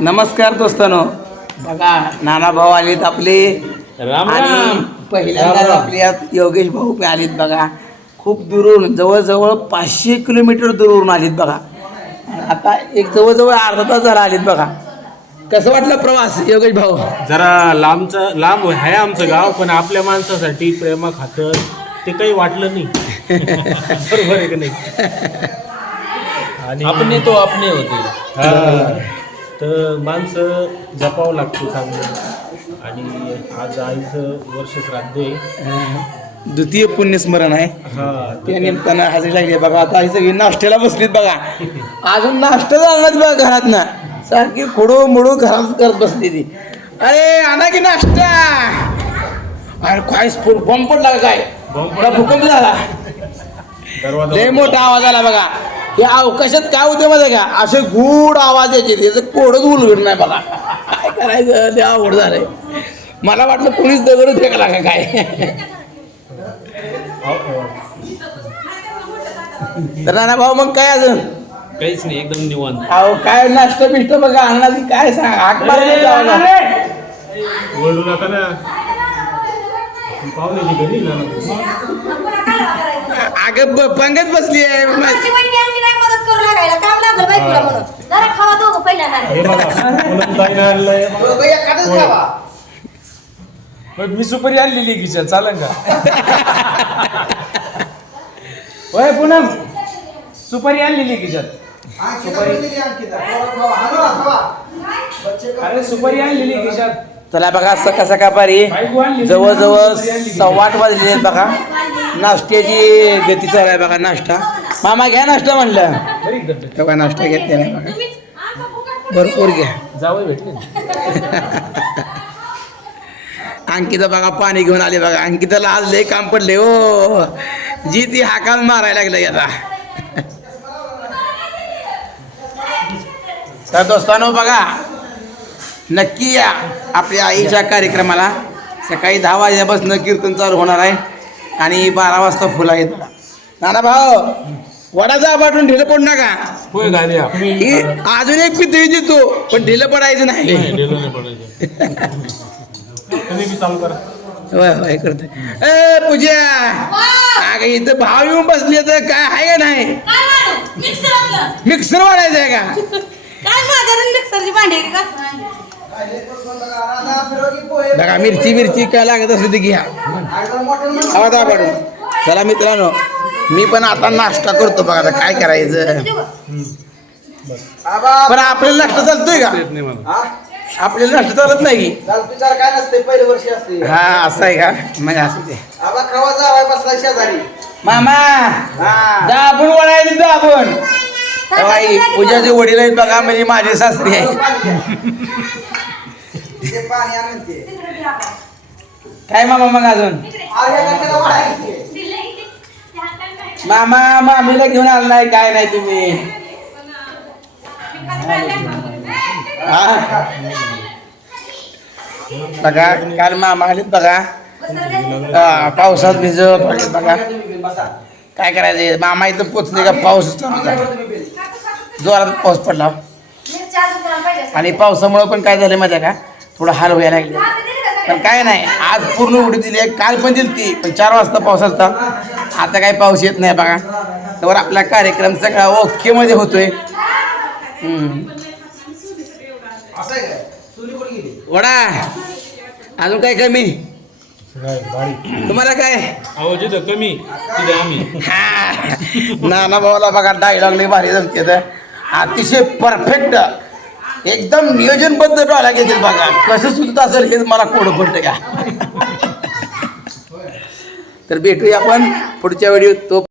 नमस्कार दोस्तानो. बघा नाना भाऊ आलेत आपले. राम आणि राम. पहिल्यांदा राम राम. आपल्यात योगेश भाऊ पण आलेत बघा. खूप दुरून जवळजवळ पाचशे किलोमीटर दुरून आलेत बघा. आता एक जवळजवळ अर्धा तास झाला आलेत बघा. कसं वाटलं प्रवास योगेश भाऊ? जरा लांबचं लांब आहे आमचं गाव पण आपल्या माणसासाठी प्रेमा खातर ते काही वाटलं नाही. बरोबर आहे का नाही? आणि अपने तो अपने होते. हा. तर माणसं जपावं लागतं चांगलं. आणि आज आईचं वर्ष श्राद्ध आहे. द्वितीय पुण्यस्मरण आहे. हा त्या निमित्तानं हजरी लागली आहे. बघा आता ही सगळी नाश्त्याला बसलीत बघा. अजून नाश्ता झाला बघा घरात ना सारखी खोडू मोडू घरात करत बसली ती. अरे आणा की नाश्ता. अरे काय स्फोट बॉम्ब पडला काय? भूकंप झाला. लय मोठा आवाज आला बघा. हे अवकाशात काय होते माहिती का? असे गूढ आवाज यायचे. त्याचं कोडच उलगड नाही बघा काय करायचं? ते अवघड झालंय. मला वाटलं पोलीस दगड फेकला का काय? तर नाना भाऊ मग काय अजून? काहीच नाही एकदम निवांत. अहो काय नाश्ता बिष्ट बघा आणला ती काय सांग? जावं ना. ओरडू नका ना. पाहुण्याची घरी ना अगं ब- पंगत बसली आहे काम लागलं बाई तुला म्हणून. जरा खावा दोघं हे बघा आणलंय. पण मी सुपारी आणलेली किचन चालेल का? होय पूनम सुपारी आणलेली किचन अरे सुपारी आणलेली किचन चला बघा सका सकाळपारी जवळजवळ सव्वा आठ वाजले बघा. नाश्त्याची गती चालू आहे बघा नाश्ता. मामा घ्या नाश्ता म्हणलं. तेव्हा नाश्ता घेतलेला आहे बघा भरपूर घ्या. जावं भेटले. अंकिता बघा पाणी घेऊन आले बघा. अंकिताला आज लय काम पडले हो. जी ती हाकाल मारायला लागलं आता. तर दोस्तानो बघा नक्की या आपल्या आईच्या कार्यक्रमाला. सकाळी दहा वाजल्यापासून कीर्तन चालू होणार आहे आणि बारा वाजता फुला आहेत. बघा नाना भाऊ वडाचा पाठवून ढिलं पडू नका. होय गाड्या ही अजून एक पितळी देतो पण ढिलं पडायचं नाही. तुम्ही बी चालू करा. होय होय ए पूजा अगं इथं भाव येऊन बसले तर काय आहे का नाही? काय मिक्सर आपलं मिक्सर वाढायचं आहे का? काय माझ्या मिक्सरची भांडी आहे का? बघा मिरची मिरची काय लागत असली ती घ्या. आवाज पाडून. चला मित्रांनो मी पण आता नाश्ता करतो बघा आता काय करायचं? पण आपल्याला नाश्ता चालतोय का? येत आपल्याला नाश्ता चालत नाही. की? विचार काय नसते पहिल्या वर्षी असते हा असं आहे का? म्हणजे असं ते आबा खवा जावाय बसला शेजारी मामा हा दाबून वळायचं दाबून. तेव्हा पूजाचे वडील आहेत बघा म्हणजे माझे सासरी आहे काय मामा मग अजून? मामा मामीला घेऊन आला नाही काय नाही तुम्ही? बघा काल मामा आलेत बघा. पावसात भिजत बघा. काय करायचं मामा इथं पोचले का? पाऊस चालू झाला. जोरात पाऊस पडला. आणि पावसामुळं पण काय झालं माहिती आहे का? थोडं हाल व्हायला लागले. पण काय नाही आज पूर्ण उडी दिली आहे. काल पण दिली ती पण चार वाजता पाऊस असता आता काय पाऊस येत नाही बघा. तर आपला कार्यक्रम सगळा ओके मध्ये होतोय. वडा अजून काय कमी? तुम्हाला काय? आवाज येतो कमी तिथे आम्ही. हा. नाना भावाला बघा डायलॉग लई भारी जमते तर अतिशय परफेक्ट एकदम नियोजनबद्ध डॉला घेतील बघा. कसं सुचत असेल हेच मला कोड पडतं का? तर भेटूया आपण पुढच्या वेळी तो